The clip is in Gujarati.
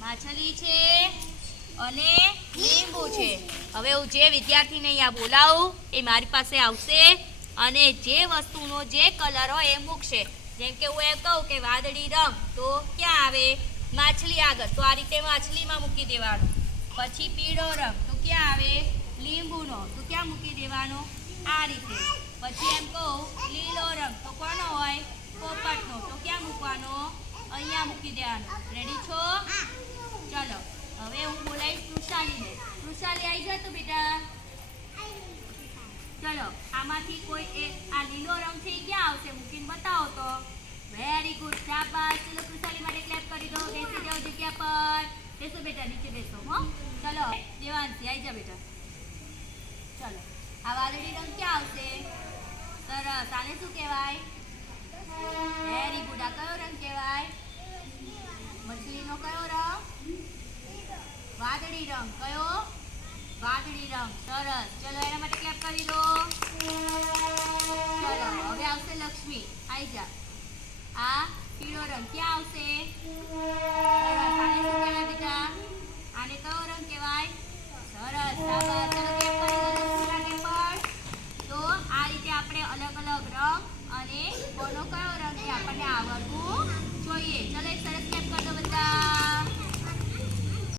માછલી છે અને લીંબુ છે। હવે હું જે વિદ્યાર્થીને અહીંયા બોલાવું એ મારી પાસે આવશે અને જે વસ્તુનો જે કલર હોય એ મૂકશે। જેમ કે હું એમ કહું કે વાદળી રંગ તો ક્યાં આવે? માછલી આગળ, તો આ રીતે માછલીમાં મૂકી દેવાનો। પછી પીળો રંગ તો ક્યાં આવે? લીંબુનો, તો ક્યાં મૂકી દેવાનો? આ રીતે। પછી એમ કહું લીલો રંગ તો કોનો હોય? પોપટનો, તો ક્યાં મૂકવાનો? અહીંયા મૂકી દેવાનો। રેડી છો? ચલો હવે હું બોલાવીશ વૃષાલીને। વૃષાલી આવી જા તો બેટા। ચલો આમાંથી કોઈ એક આ લીલો રંગ છે એ ક્યાં આવશે? મૂકીને બતાવો તો। વેરી ગુડ, શાબાશ। ચલો વૃષાલી માટે ક્લેપ કરી દો। બેસી જાઓ જગ્યા પર। બેસો બેટા, નીચે બેસો હો। ચલો દેવાંશી આવી જા બેટા। ચલો આ વાદળી રંગ ક્યાં આવશે? સરસ, આને શું કહેવાય? વેરી ગુડ, આ કયો રંગ કહેવાય? મછલીનો કયો રંગ? વાદળી રંગ। કયો? વાદળી રંગ। સરસ, ચલો એના માટે ક્લેપ કરી દો। ચલો હવે આવશે લક્ષ્મી, આવી જા। આ પીળો રંગ ક્યાં આવશે? સરસ, આને શું કહેવાય બેટા? આને કયો રંગ કહેવાય? સરસ, શાબાશ, ચલો ક્લેપ કરી દો।